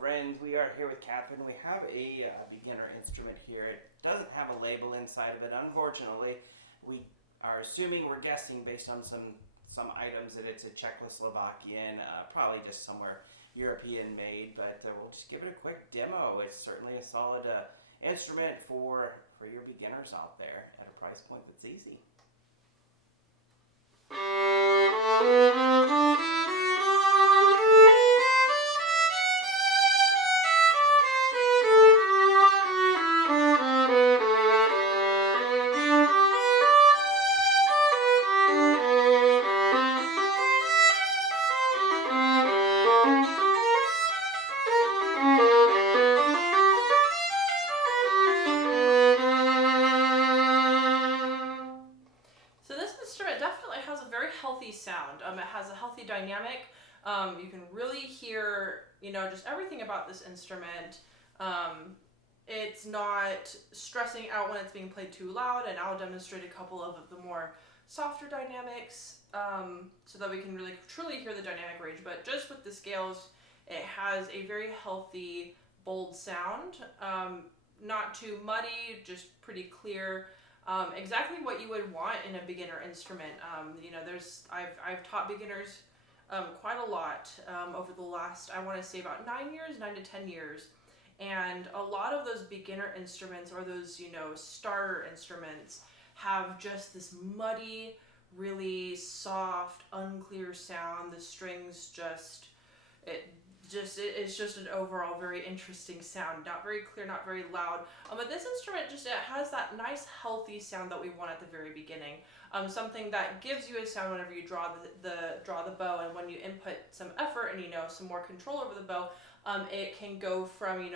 friends. We are here with Catherine. We have a beginner instrument here. It doesn't have a label inside of it, unfortunately. We are assuming, we're guessing based on some items, that it's a Czechoslovakian, probably just somewhere European made, but we'll just give it a quick demo. It's certainly a solid instrument for your beginners out there at a price point that's easy. Healthy sound. It has a healthy dynamic. You can really hear, just everything about this instrument. It's not stressing out when it's being played too loud, and I'll demonstrate a couple of the more softer dynamics so that we can really truly hear the dynamic range. But just with the scales, it has a very healthy, bold sound. Not too muddy, just pretty clear. Exactly what you would want in a beginner instrument. I've taught beginners quite a lot over the last, I want to say about 9 to 10 years. And a lot of those beginner instruments, or those, starter instruments, have just this muddy, really soft, unclear sound. The strings it's just an overall very interesting sound. Not very clear, not very loud. But this instrument it has that nice healthy sound that we want at the very beginning. Something that gives you a sound whenever you draw the bow, and when you input some effort and some more control over the bow, it can go from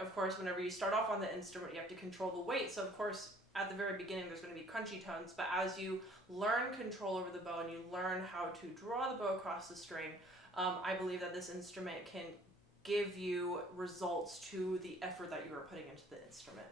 of course, whenever you start off on the instrument, you have to control the weight. So of course, at the very beginning, there's going to be crunchy tones, but as you learn control over the bow and you learn how to draw the bow across the string, I believe that this instrument can give you results to the effort that you are putting into the instrument.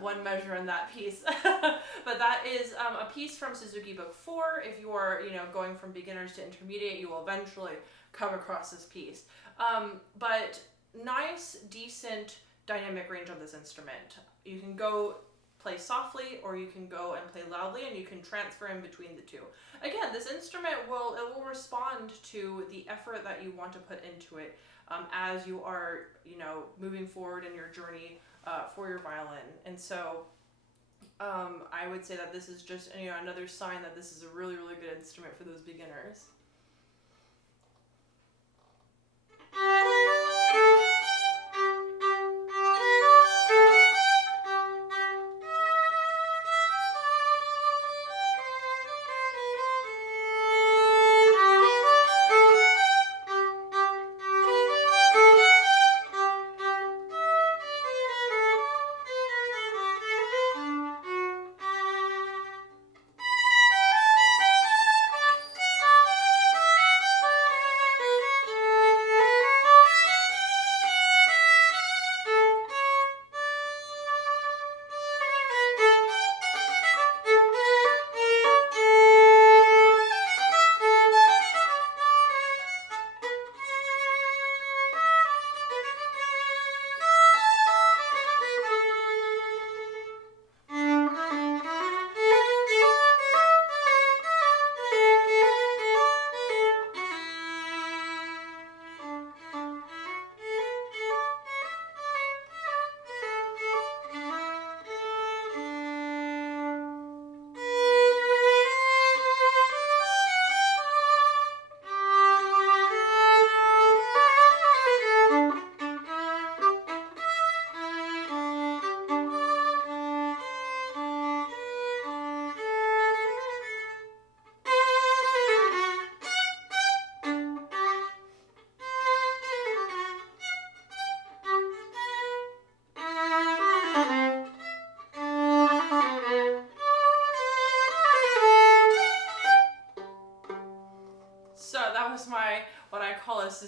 One measure in that piece, but that is a piece from Suzuki Book 4. If you are, going from beginners to intermediate, you will eventually come across this piece. But nice, decent dynamic range on this instrument. You can go play softly, or you can go and play loudly, and you can transfer in between the two. Again, this instrument will respond to the effort that you want to put into it as you are, moving forward in your journey for your violin. And so I would say that this is just another sign that this is a really, really good instrument for those beginners.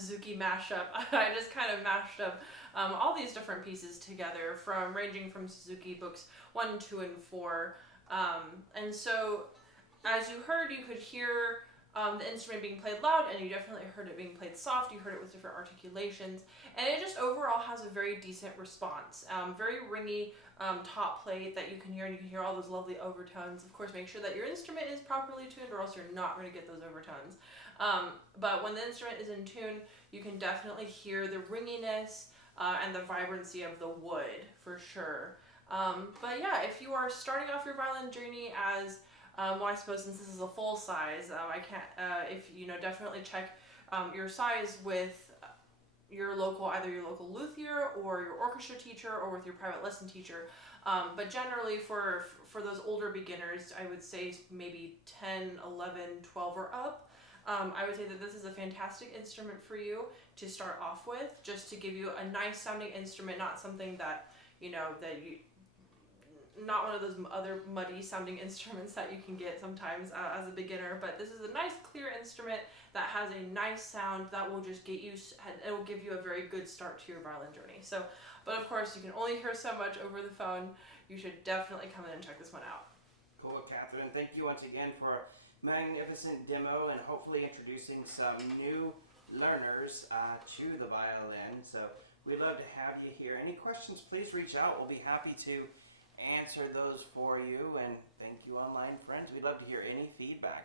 Suzuki mashup. I just kind of mashed up all these different pieces together, from ranging from Suzuki books 1, 2, and 4. And so, as you heard, you could hear the instrument being played loud, and you definitely heard it being played soft. You heard it with different articulations, and it just overall has a very decent response. Very ringy top plate that you can hear, and you can hear all those lovely overtones. Of course, make sure that your instrument is properly tuned, or else you're not going to get those overtones. But when the instrument is in tune, you can definitely hear the ringiness and the vibrancy of the wood, for sure. But yeah, if you are starting off your violin journey as well, I suppose since this is a full size, I can't. If you know, definitely check your size with your local, either your local luthier or your orchestra teacher, or with your private lesson teacher. But generally, for those older beginners, I would say maybe 10, 11, 12, or up. I would say that this is a fantastic instrument for you to start off with, just to give you a nice sounding instrument, not something that not one of those other muddy sounding instruments that you can get sometimes as a beginner, but this is a nice clear instrument that has a nice sound that will just get you, it will give you a very good start to your violin journey. So, but of course you can only hear so much over the phone. You should definitely come in and check this one out. Cool, Catherine. Thank you once again for a magnificent demo, and hopefully introducing some new learners to the violin. So we'd love to have you here. Any questions, please reach out. We'll be happy to answer those for you. And thank you, online friends. We'd love to hear any feedback.